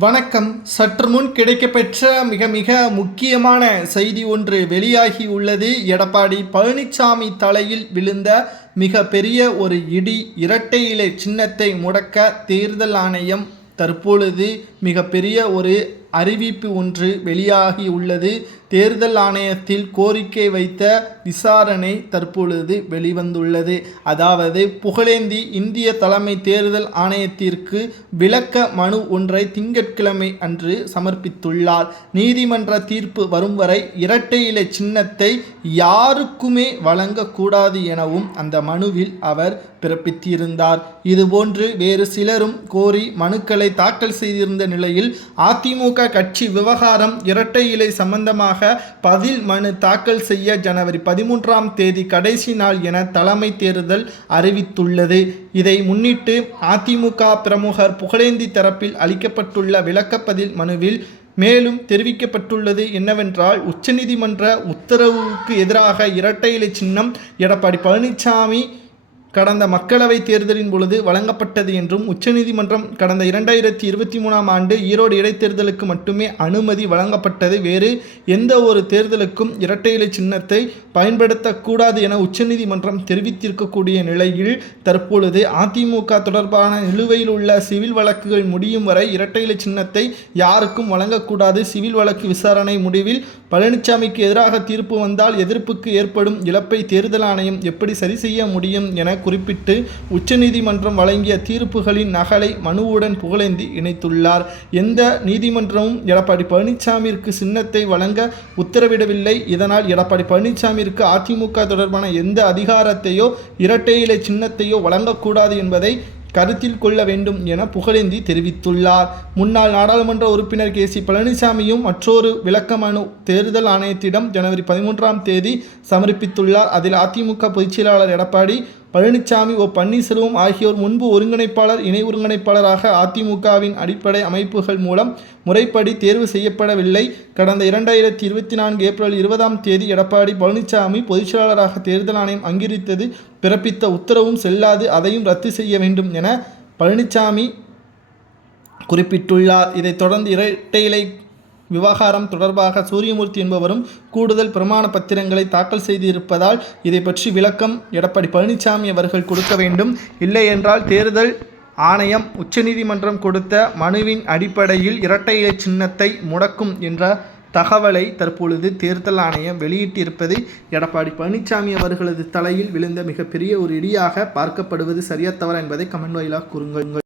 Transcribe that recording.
வணக்கம். சற்று முன் கிடைக்கப்பெற்ற மிக மிக முக்கியமான செய்தி ஒன்று வெளியாகி உள்ளது. எடப்பாடி பழனிசாமி தலையில் விழுந்த மிக பெரிய ஒரு இடி இரட்டை இலை சின்னத்தை முடக்க தேர்தல் ஆணையம் தற்பொழுது மிக பெரிய ஒரு அறிவிப்பு ஒன்று வெளியாகி உள்ளது. தேர்தல் ஆணையத்தில் கோரிக்கை வைத்த விசாரணை தற்பொழுது வெளிவந்துள்ளது. அதாவது புகழேந்தி இந்திய தலைமை தேர்தல் ஆணையத்திற்கு விளக்க மனு ஒன்றை திங்கட்கிழமை அன்று சமர்ப்பித்துள்ளார். நீதிமன்ற தீர்ப்பு வரும் வரை இரட்டை இலை சின்னத்தை யாருக்குமே வழங்கக்கூடாது எனவும் அந்த மனுவில் அவர் பிறப்பித்திருந்தார். இதுபோன்று வேறு சிலரும் கோரி மனுக்களை தாக்கல் செய்திருந்த நிலையில் அதிமுக கட்சி விவகாரம் இரட்டை இலை சம்பந்தமாக பதில் மனு தாக்கல் செய்ய ஜனவரி பதிமூன்றாம் தேதி கடைசி நாள் என தலைமை தேர்தல் அறிவித்துள்ளது. இதை முன்னிட்டு அதிமுக பிரமுகர் புகழேந்தி தரப்பில் அளிக்கப்பட்டுள்ள விளக்கப்பதில் மனுவில் மேலும் தெரிவிக்கப்பட்டுள்ளது என்னவென்றால் உச்சநீதிமன்ற உத்தரவுக்கு எதிராக இரட்டை இலை சின்னம் எடப்பாடி பழனிசாமி கடந்த மக்களவை தேர்தலின் பொழுது வழங்கப்பட்டது என்றும் உச்சநீதிமன்றம் கடந்த இரண்டாயிரத்தி இருபத்தி மூணாம் ஆண்டு ஈரோடு இடைத்தேர்தலுக்கு மட்டுமே அனுமதி வழங்கப்பட்டது. வேறு எந்த ஒரு தேர்தலுக்கும் இரட்டை இலை சின்னத்தை பயன்படுத்தக்கூடாது என உச்சநீதிமன்றம் தெரிவித்திருக்கக்கூடிய நிலையில் தற்பொழுது அதிமுக தொடர்பான நிலுவையில் உள்ள சிவில் வழக்குகள் முடியும் வரை இரட்டை இலை சின்னத்தை யாருக்கும் வழங்கக்கூடாது. சிவில் வழக்கு விசாரணை முடிவில் பழனிசாமிக்கு எதிராக தீர்ப்பு வந்தால் எதிர்ப்புக்கு ஏற்படும் இழப்பை தேர்தல் ஆணையம் எப்படி சரி செய்ய முடியும் என குறிப்பிட்டு உச்சநீதிமன்றம் வழங்கிய தீர்ப்புகளின் நகலை மனுவுடன் புகழேந்தி இணைத்துள்ளார். எந்த நீதிமன்றமும் எடப்பாடி பழனிசாமிற்கு சின்னத்தை வழங்க உத்தரவிடவில்லை. இதனால் எடப்பாடி பழனிசாமிற்கு அதிமுக தொடர்பான எந்த அதிகாரத்தையோ இரட்டை இலை சின்னத்தையோ வழங்கக்கூடாது என்பதை கருத்தில் கொள்ள வேண்டும் என புகழேந்தி தெரிவித்துள்ளார். முன்னாள் நாடாளுமன்ற உறுப்பினர் கே. சி. பழனிசாமியும் மற்றொரு விளக்க மனு தேர்தல் ஆணையத்திடம் ஜனவரி பதிமூன்றாம் தேதி சமர்ப்பித்துள்ளார். அதில் அதிமுக பொதுச்செயலாளர் எடப்பாடி பழனிசாமி ஓ பன்னீர்செல்வம் ஆகியோர் முன்பு ஒருங்கிணைப்பாளர் இணை ஒருங்கிணைப்பாளராக அதிமுகவின் அடிப்படை அமைப்புகள் மூலம் முறைப்படி தேர்வு செய்யப்படவில்லை. கடந்த இரண்டாயிரத்தி இருபத்தி நான்கு ஏப்ரல் இருபதாம் தேதி எடப்பாடி பழனிசாமி பொதுச்செயலாளராக தேர்தல் ஆணையம் அங்கீகரித்தது. பிறப்பித்த உத்தரவும் செல்லாது அதையும் ரத்து செய்ய வேண்டும் என பழனிசாமி குறிப்பிட்டுள்ளார். இதைத் தொடர்ந்து இரட்டை இலை விவகாரம் தொடர்பாக சூரியமூர்த்தி என்பவரும் கூடுதல் பிரமாண பத்திரங்களை தாக்கல் செய்திருப்பதால் இதை பற்றி விளக்கம் எடப்பாடி பழனிசாமி அவர்கள் கொடுக்க வேண்டும். இல்லை என்றால் தேர்தல் ஆணையம் உச்சநீதிமன்றம் கொடுத்த மனுவின் அடிப்படையில் இரட்டை இலை சின்னத்தை முடக்கும் என்ற தகவலை தற்பொழுது தேர்தல் ஆணையம் வெளியிட்டிருப்பது எடப்பாடி பழனிசாமி அவர்களது தலையில் விழுந்த மிகப்பெரிய ஒரு இடியாக பார்க்கப்படுவது சரியா தவறா என்பதை கமெண்ட் வாயிலாக கூறுங்கள்.